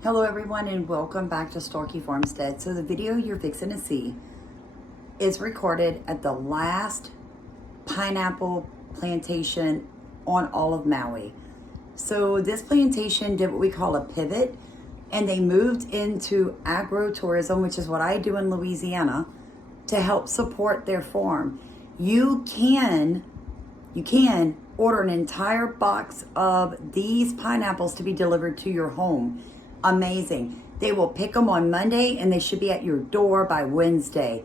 Hello everyone and welcome back to Storky Farmstead. So the video you're fixing to see is recorded at the last pineapple plantation on all of Maui. So this plantation did what we call a pivot, and they moved into agro-tourism, which is what I do in Louisiana, to help support their farm. You can order an entire box of these pineapples to be delivered to your home. Amazing. They will pick them on Monday and they should be at your door by Wednesday.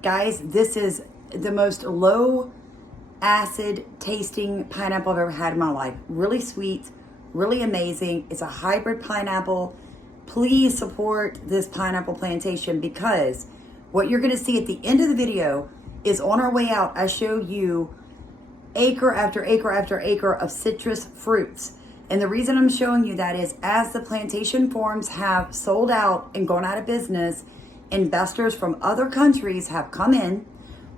Guys, this is the most low acid tasting pineapple I've ever had in my life. Really sweet, really amazing. It's a hybrid pineapple. Please support this pineapple plantation, because what you're going to see at the end of the video is on our way out, I show you acre after acre after acre of citrus fruits. And the reason I'm showing you that is, as the plantation farms have sold out and gone out of business, investors from other countries have come in,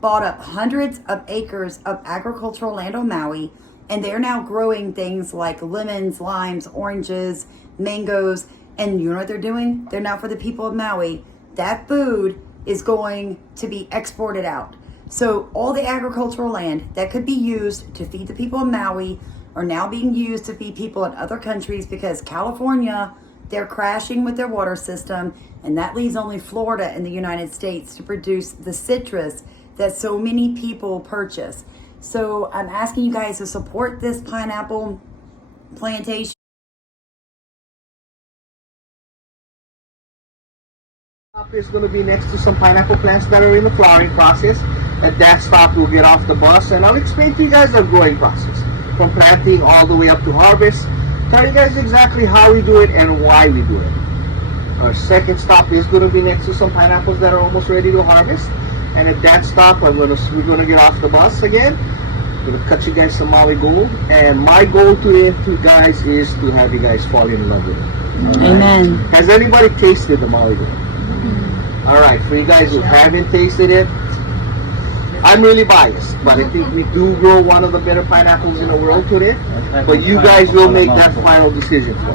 bought up hundreds of acres of agricultural land on Maui, and they're now growing things like lemons, limes, oranges, mangoes. And you know what they're doing? They're now for the people of Maui. That food is going to be exported out. So all the agricultural land that could be used to feed the people of Maui are now being used to feed people in other countries, because California, they're crashing with their water system, and that leaves only Florida in the United States to produce the citrus that so many people purchase. So I'm asking you guys to support this pineapple plantation. Stop is going to be next to some pineapple plants that are in the flowering process. At that stop, we'll get off the bus and I'll explain to you guys the growing process, from planting all the way up to harvest. Tell you guys exactly how we do it and why we do it. Our second stop is going to be next to some pineapples that are almost ready to harvest. And at that stop, we're going to get off the bus again. I'm going to cut you guys some Maui gold. And my goal to you guys is to have you guys fall in love with it. Right? Amen. Has anybody tasted the Maui gold? All right, for you guys who haven't tasted it, I'm really biased, but I think we do grow one of the better pineapples in the world today. But you guys will make that final decision for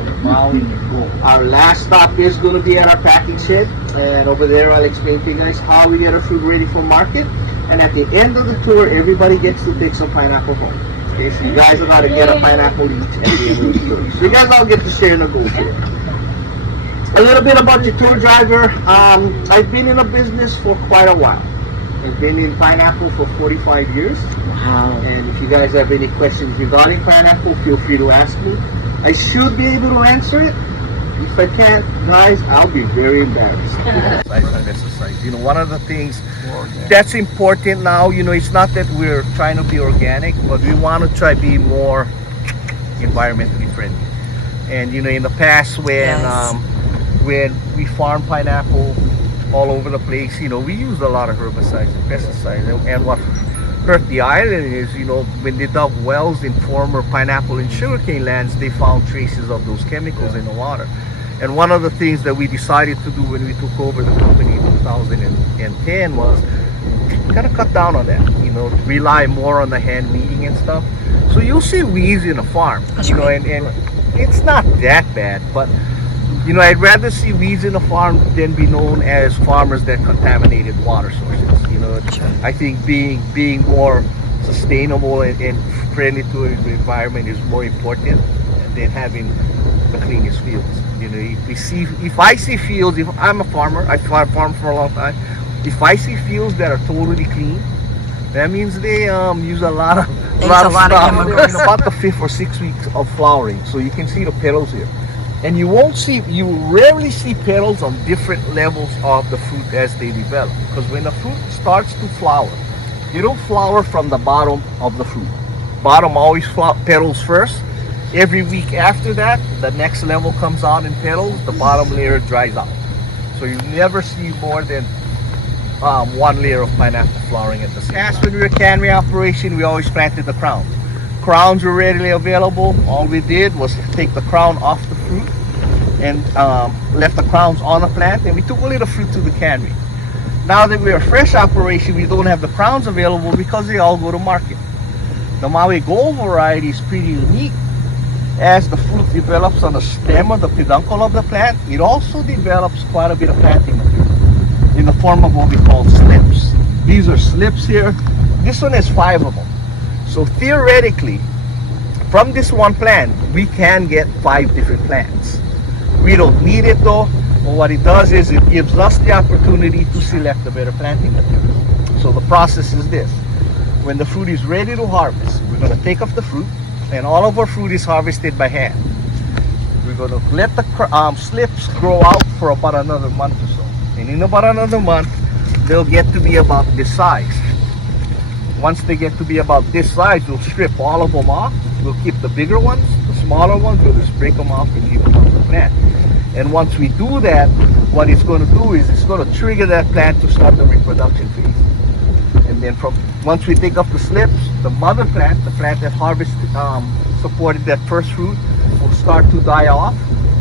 me. Our last stop is going to be at our packing shed, and over there I'll explain to you guys how we get our food ready for market. And at the end of the tour, everybody gets to take some pineapple home. Okay, so you guys are going to get a pineapple each at the end of the tour. So you guys all get to share in the gold today. A little bit about your tour driver. I've been in a business for quite a while. I've been in pineapple for 45 years. Wow. And if you guys have any questions regarding pineapple, feel free to ask me. I should be able to answer it. If I can't, guys, I'll be very embarrassed. Exercise. You know, one of the things that's important now, you know, it's not that we're trying to be organic, but we want to try to be more environmentally friendly. And, you know, in the past when we farm pineapple all over the place, you know, we used a lot of herbicides and pesticides. And what hurt the island is, you know, when they dug wells in former pineapple and sugarcane lands, they found traces of those chemicals in the water. And one of the things that we decided to do when we took over the company in 2010 was kind of cut down on that, you know, rely more on the hand weeding and stuff. So you'll see weeds in a farm, you know, and it's not that bad, but you know, I'd rather see weeds in a farm than be known as farmers that contaminated water sources. You know, I think being more sustainable and friendly to the environment is more important than having the cleanest fields. You know, if I see fields, if I'm a farmer, I farmed for a long time. If I see fields that are totally clean, that means they use a lot of stuff. In about the 5th or 6th weeks of flowering, so you can see the petals here. And you rarely see petals on different levels of the fruit as they develop. Because when the fruit starts to flower, you don't flower from the bottom of the fruit. Bottom always petals first. Every week after that, the next level comes out in petals, the bottom layer dries out. So you never see more than one layer of pineapple flowering at the same time. When we were a cannery operation, we always planted the crowns. Crowns were readily available. All we did was take the crown off the fruit and left the crowns on the plant, and we took only the fruit to the cannery. Now that we're a fresh operation, we don't have the crowns available because they all go to market. The Maui Gold variety is pretty unique as the fruit develops on the stem or the peduncle of the plant, it also develops quite a bit of planting material in the form of what we call slips. These are slips here. This one has 5 of them. So theoretically, from this one plant, we can get 5 different plants. We don't need it though, but what it does is it gives us the opportunity to select the better planting material. So the process is this. When the fruit is ready to harvest, we're going to take off the fruit, and all of our fruit is harvested by hand. We're going to let the slips grow out for about another month or so. And in about another month, they'll get to be about this size. Once they get to be about this size, we'll strip all of them off. We'll keep the bigger ones, the smaller ones, we'll just break them off and leave them on the plant. And once we do that, what it's going to do is it's going to trigger that plant to start the reproduction phase. And then once we take off the slips, the mother plant, the plant that supported that first fruit, will start to die off.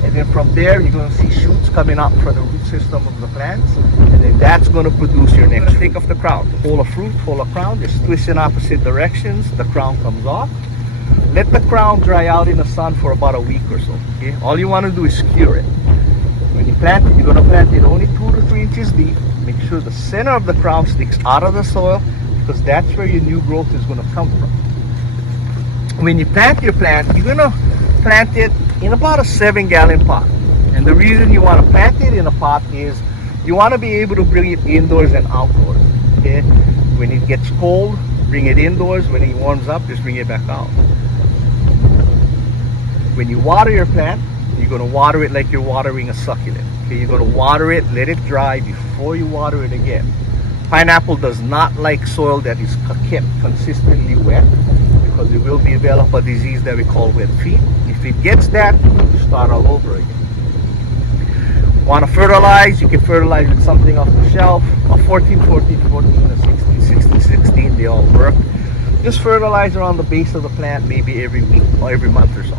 And then from there, you're going to see shoots coming up from the root system of the plants. And then that's going to produce your next. Take off the crown. Hold a fruit, hold a crown. Just twist in opposite directions. The crown comes off. Let the crown dry out in the sun for about a week or so. Okay? All you want to do is cure it. When you plant it, you're going to plant it only 2 to 3 inches deep. Make sure the center of the crown sticks out of the soil, because that's where your new growth is going to come from. When you plant your plant, you're going to plant it in about a 7-gallon pot. And the reason you want to plant it in a pot is you want to be able to bring it indoors and outdoors. Okay? When it gets cold, bring it indoors. When it warms up, just bring it back out. When you water your plant, you're going to water it like you're watering a succulent. Okay? You're going to water it, let it dry before you water it again. Pineapple does not like soil that is kept consistently wet, because it will develop a disease that we call wet feet. If it gets that, you start all over again. Want to fertilize? You can fertilize with something off the shelf. A 14-14-14, a 16-16-16, they all work. Just fertilize around the base of the plant maybe every week or every month or so.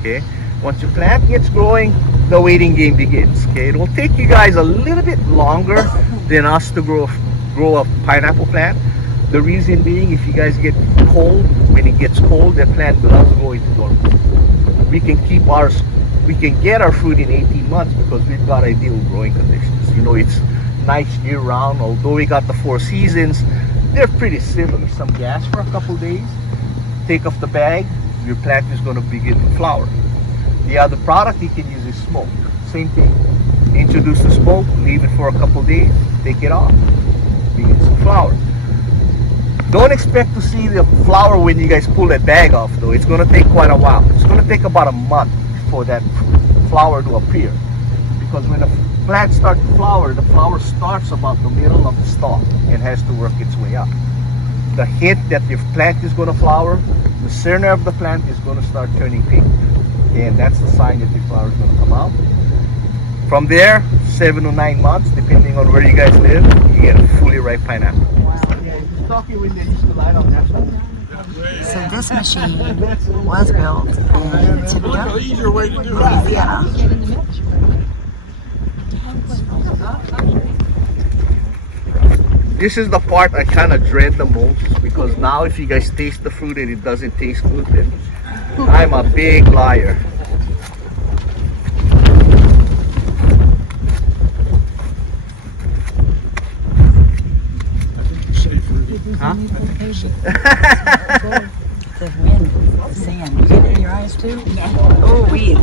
Okay? Once your plant gets growing, the waiting game begins. Okay? It will take you guys a little bit longer than us to grow a pineapple plant. The reason being, if you guys get cold, when it gets cold, the plant does go into dormancy. We can get our fruit in 18 months because we've got ideal growing conditions. You know, it's nice year round. Although we got the 4 seasons, they're pretty similar. Some gas for a couple days, take off the bag, your plant is going to begin to flower. The other product you can use is smoke. Same thing. Introduce the smoke, leave it for a couple days, take it off, begins to flower. Don't expect to see the flower when you guys pull that bag off though. It's going to take quite a while. It's going to take about a month for that flower to appear. Because when the plant starts to flower, the flower starts about the middle of the stalk and has to work its way up. The hint that your plant is going to flower, the center of the plant is going to start turning pink. And that's the sign that the flower is going to come out. From there, 7 to 9 months, depending on where you guys live, you get a fully ripe pineapple. So this machine was built in Tibia, Louisiana. This is the part I kind of dread the most, because now if you guys taste the fruit and it doesn't taste good, then I'm a big liar. Huh? The wind, the sand. You get it in your eyes too? Yeah. Oh, weed.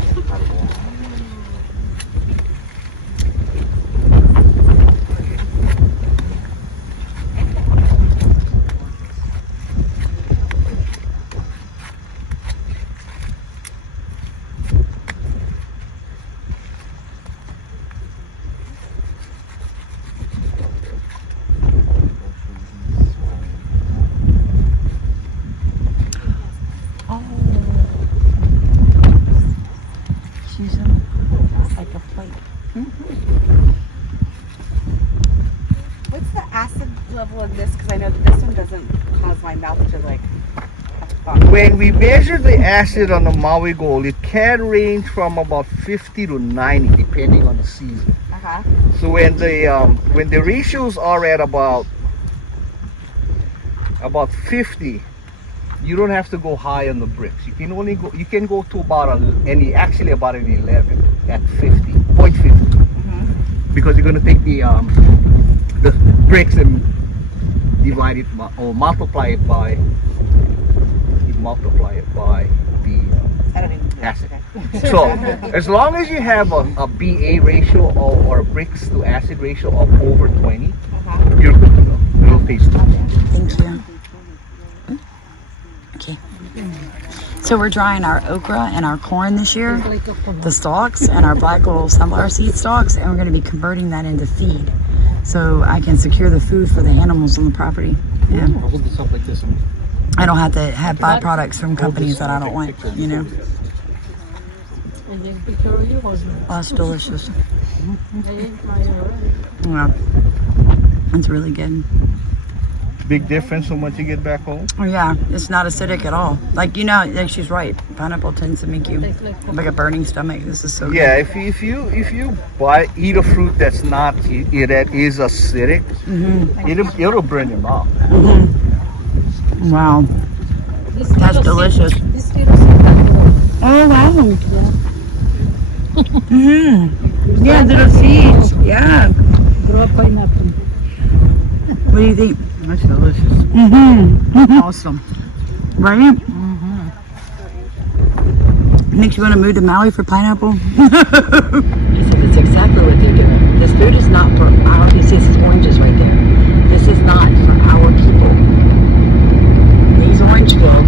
Like a plate. What's the acid level of this? Because I know that this one doesn't cause my mouth to like have fun. When we measure the acid on the Maui Gold, it can range from about 50 to 90 depending on the season. So when the ratios are at about 50, you don't have to go high on the bricks. You can only go. You can go to about about an 11 at 50.50 because you're going to take the bricks and divide it or multiply it by the I don't even acid. Okay. So as long as you have a BA ratio or a bricks to acid ratio of over 20, you're good to go. It'll taste good. Thank you. Okay. So we're drying our okra and our corn this year, the stalks and our black gold sunflower seed stalks, and we're going to be converting that into feed, so I can secure the food for the animals on the property. Yeah. I'll hold this up like this. I don't have to have byproducts from companies that I don't want, you know. Oh, it's delicious. Yeah, it's really good. Big difference from once you get back home. Oh yeah, it's not acidic at all. Like, you know, like she's right. Pineapple tends to make you have like a burning stomach. This is so good. Yeah, if you eat a fruit that's not that is acidic, it'll burn your mouth. Wow, that's delicious. Oh wow. Yeah, little seeds. Yeah. What do you think? That's delicious. Awesome. Right? Makes you want to move to Maui for pineapple? I said it's exactly what they're doing. This food is not for our, you see this oranges right there. This is not for our people. These orange fields